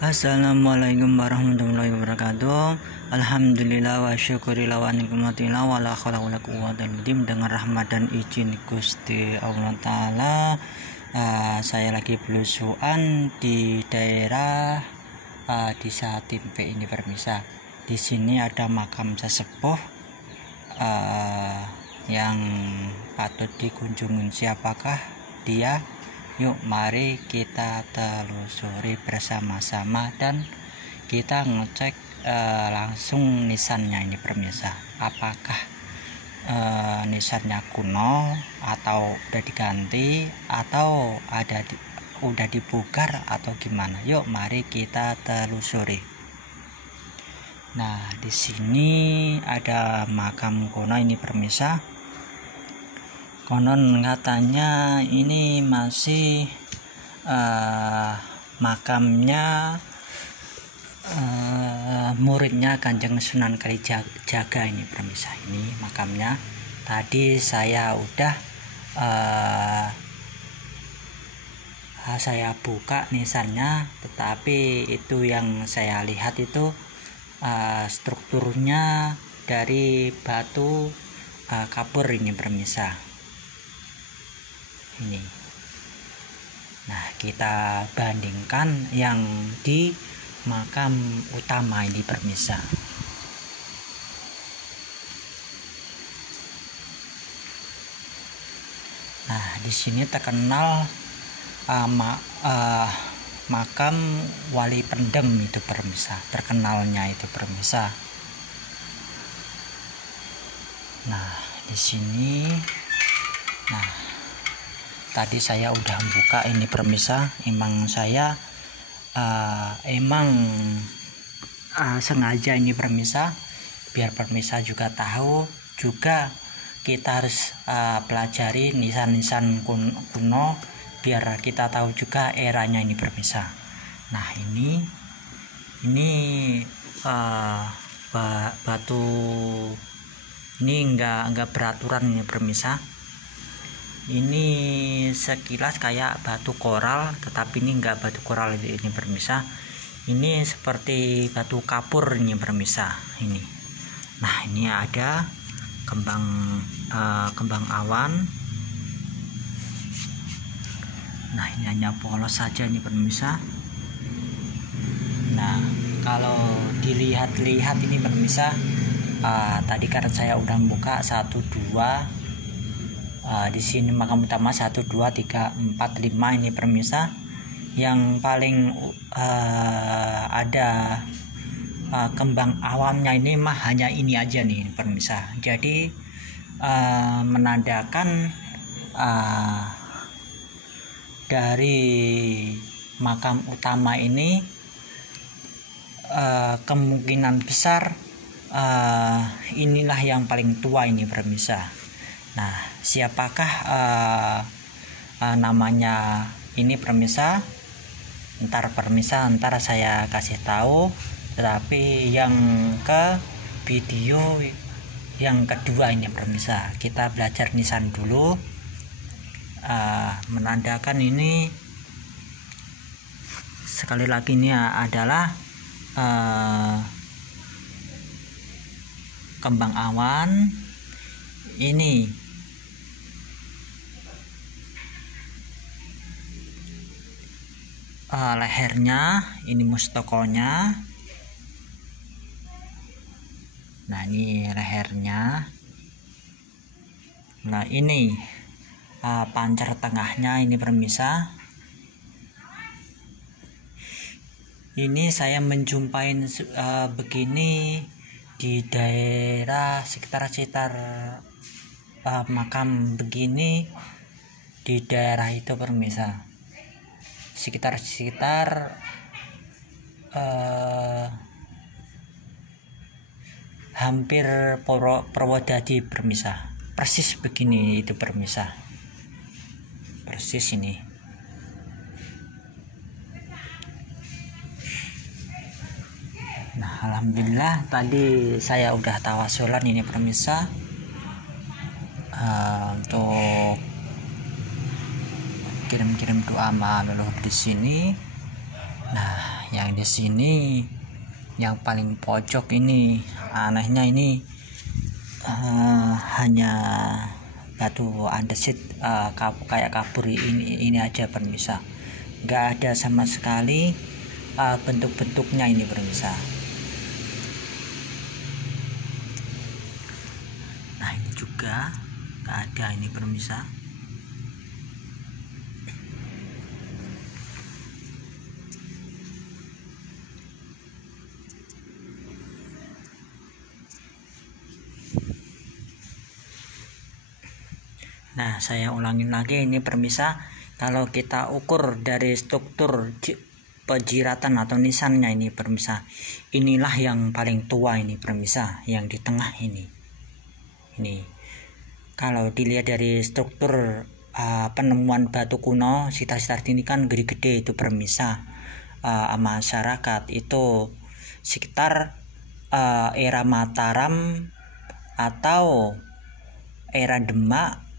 Assalamualaikum warahmatullahi wabarakatuh. Alhamdulillah wa syukurillah wa nikmatillah wa la haula wala quwwata illa billah. Dengan rahmat dan izin Gusti Allah Ta'ala, saya lagi belusuan di daerah Desa Timpe ini permisa. Di sini ada makam sesepuh yang patut dikunjungi. Siapakah dia? Yuk mari kita telusuri bersama-sama dan kita ngecek langsung nisannya ini pemirsa. Apakah nisannya kuno atau udah diganti atau udah dibugar atau gimana? Yuk mari kita telusuri. Nah, di sini ada makam kuno ini pemirsa. Konon katanya ini masih makamnya muridnya Kanjeng Sunan Kalijaga ini pemirsa. Ini makamnya. Tadi saya udah saya buka nisannya, tetapi itu yang saya lihat itu strukturnya dari batu kapur ini pemirsa. Ini. Nah, kita bandingkan yang di makam utama ini pemirsa. Nah, di sini terkenal makam Wali Pendem itu pemirsa, terkenalnya itu pemirsa. Nah, di sini tadi saya udah buka ini pemirsa. Emang saya sengaja ini pemirsa, biar pemirsa juga tahu, juga kita harus pelajari nisan-nisan kuno biar kita tahu juga eranya ini pemirsa. Nah, ini batu ini enggak beraturan ini pemirsa. Ini sekilas kayak batu koral, tetapi ini enggak batu koral ini pemirsa. Ini seperti batu kapur ini pemirsa. Ini. Nah, ini ada kembang awan. Nah, ini hanya polos saja ini pemirsa. Nah, kalau dilihat-lihat ini pemirsa, tadi karena saya udah buka 1, 2. Di sini makam utama 1, 2, 3, 4, 5 ini pemirsa. Yang paling ada kembang awannya ini hanya ini aja nih pemirsa. Jadi menandakan dari makam utama ini kemungkinan besar inilah yang paling tua ini pemirsa. Nah, siapakah namanya ini pemirsa? Ntar saya kasih tahu. Tetapi yang ke video yang kedua ini pemirsa, kita belajar nisan dulu. Menandakan ini sekali lagi ini adalah kembang awan. Ini lehernya, ini mustokonya. Nah, ini lehernya. Nah, ini pancar tengahnya ini pemirsa. Ini saya menjumpai begini di daerah sekitar makam begini di daerah itu pemirsa, sekitar hampir Purwodadi pemirsa, persis begini itu pemirsa, persis ini. Nah, alhamdulillah tadi saya udah tawasulan ini pemirsa, untuk kirim doa sama leluhur di sini. Nah, yang di sini yang paling pojok ini anehnya ini hanya batu andesit kayak kapur ini aja pemirsa, nggak ada sama sekali bentuk-bentuknya ini pemirsa. Nah, ini juga nggak ada ini pemirsa. Nah, saya ulangin lagi ini pemirsa, kalau kita ukur dari struktur pejiratan atau nisannya ini pemirsa, inilah yang paling tua ini pemirsa, yang di tengah ini. Kalau dilihat dari struktur penemuan batu kuno sitar-sitar ini kan gede-gede itu pemirsa. Masyarakat itu sekitar era Mataram atau era Demak,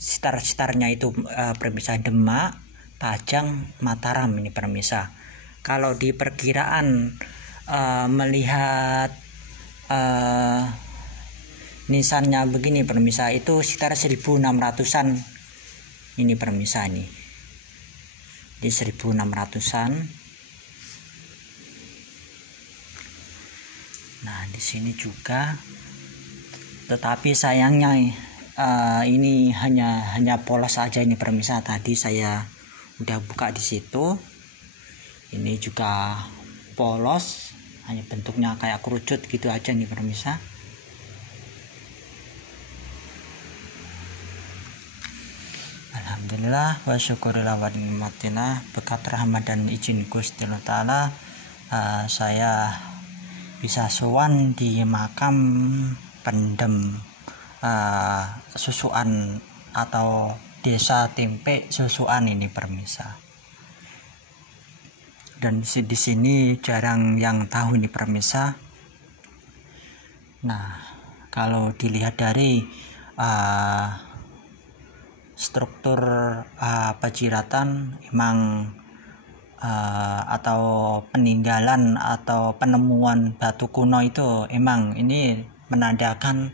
sekitar-sekitarnya itu pemirsa, Demak, Pajang, Mataram ini pemirsa. Kalau di perkiraan melihat nisannya begini pemirsa, itu sekitar 1600-an ini pemirsa, ini di 1600-an. Nah, di sini juga, tetapi sayangnya ini hanya polos aja ini pemirsa. Tadi saya udah buka di situ, ini juga polos, hanya bentuknya kayak kerucut gitu aja nih pemirsa. Alhamdulillah wa syukurillah wa nikmatillah, berkat rahmat dan izin Gusti Allah Ta'ala saya bisa sowan di makam pendem Susukan atau desa Tempe Susukan ini pemirsa. Dan di sini jarang yang tahu ini pemirsa. Nah, kalau dilihat dari struktur pejiratan emang atau peninggalan atau penemuan batu kuno itu emang ini menandakan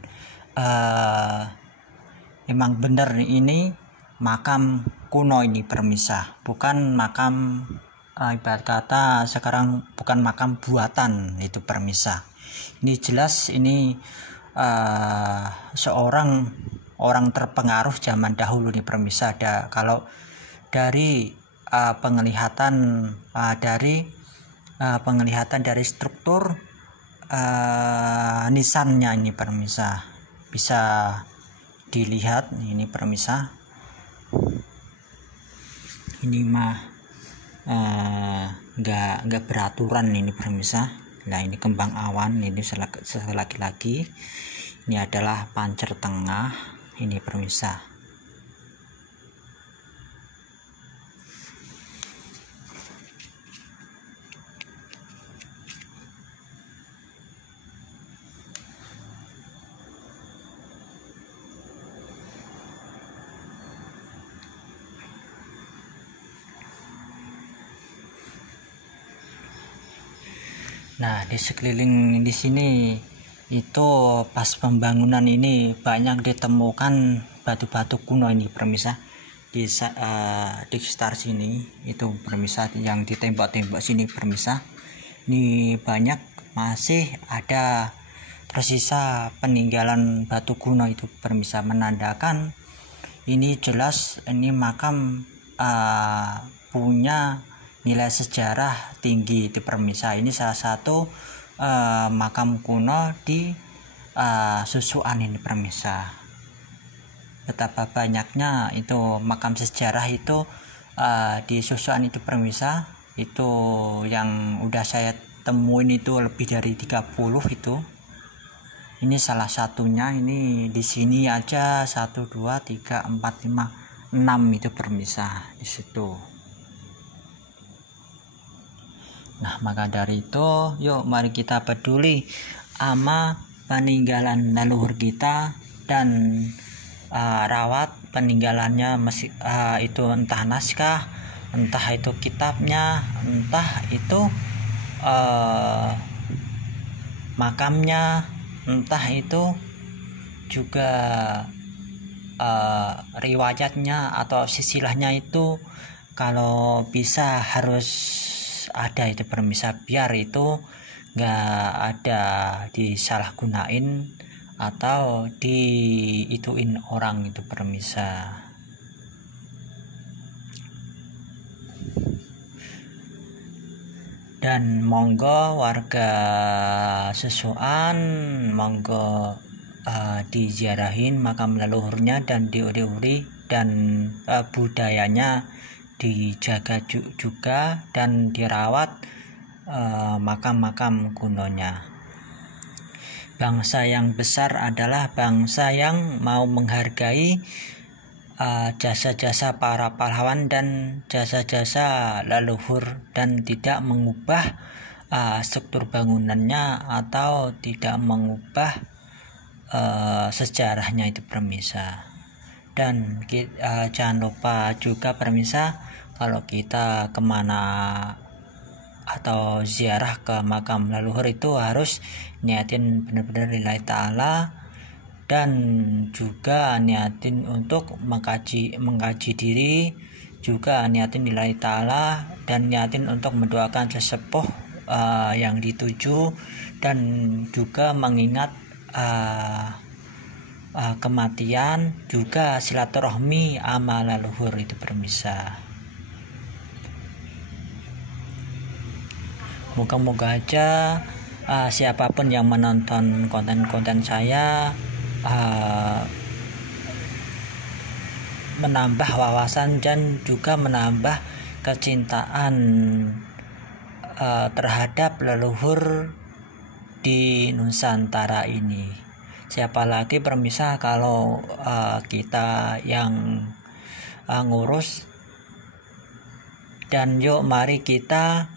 emang benar ini makam kuno ini pemirsa, bukan makam ibarat kata sekarang bukan makam buatan itu pemirsa. Ini jelas ini seorang orang terpengaruh zaman dahulu nih pemirsa. Kalau dari penglihatan dari struktur nisannya ini pemirsa, bisa dilihat ini pemirsa. Ini mah nggak beraturan ini pemirsa. Nah, ini kembang awan ini lagi ini adalah pancer tengah ini pemirsa. Nah, di sekeliling di sini itu pas pembangunan ini banyak ditemukan batu-batu kuno ini pemirsa. Di sekitar sini itu pemirsa, yang ditembak-tembak sini pemirsa, ini banyak masih ada tersisa peninggalan batu kuno itu pemirsa, menandakan ini jelas ini makam punya nilai sejarah tinggi di pemirsa. Ini salah satu makam kuno di Susukan ini pemirsa. Betapa banyaknya itu makam sejarah itu di Susukan itu pemirsa. Itu yang udah saya temuin itu lebih dari 30 itu. Ini salah satunya, ini di sini aja 1 2 3 4 5 6 itu pemirsa di situ. Nah, maka dari itu yuk mari kita peduli sama peninggalan leluhur kita dan rawat peninggalannya, itu entah naskah, entah itu kitabnya, entah itu makamnya, entah itu juga riwayatnya atau silsilahnya itu, kalau bisa harus ada itu permisa, biar itu nggak ada disalahgunain atau diituin orang itu permisa. Dan monggo warga Sesuan, monggo diziarahin makam leluhurnya dan diuri-uri, dan budayanya dijaga juga dan dirawat makam-makam kunonya. Bangsa yang besar adalah bangsa yang mau menghargai jasa-jasa para pahlawan dan jasa-jasa leluhur, dan tidak mengubah struktur bangunannya atau tidak mengubah sejarahnya itu permisa. Dan jangan lupa juga permisa, kalau kita kemana atau ziarah ke makam leluhur itu harus niatin benar-benar lillahi ta'ala, dan juga niatin untuk mengkaji diri, juga niatin lillahi ta'ala, dan niatin untuk mendoakan sesepuh yang dituju, dan juga mengingat kematian, juga silaturahmi sama leluhur itu permisa. Moga-moga aja siapapun yang menonton konten-konten saya menambah wawasan dan juga menambah kecintaan terhadap leluhur di Nusantara ini. Siapa lagi permisa kalau kita yang ngurus. Dan yuk mari kita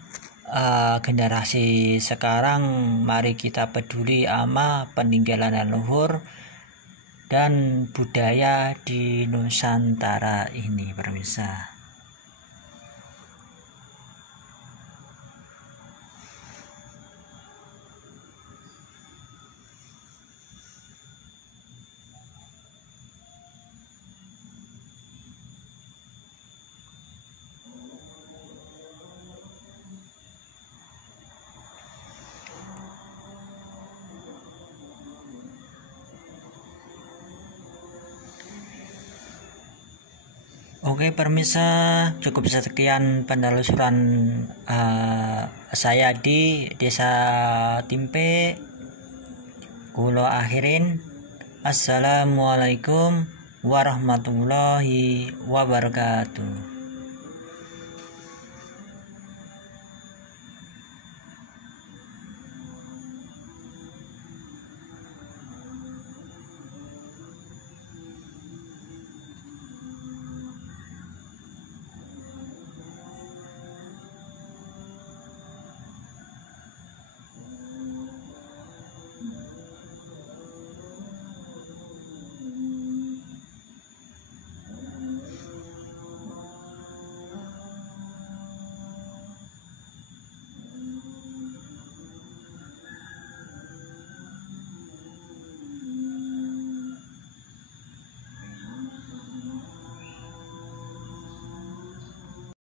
generasi sekarang, mari kita peduli sama peninggalan leluhur dan budaya di Nusantara ini permisa. Oke permisa, cukup sekian penelusuran saya di Desa Timpe. Kulo akhirin. Assalamualaikum warahmatullahi wabarakatuh.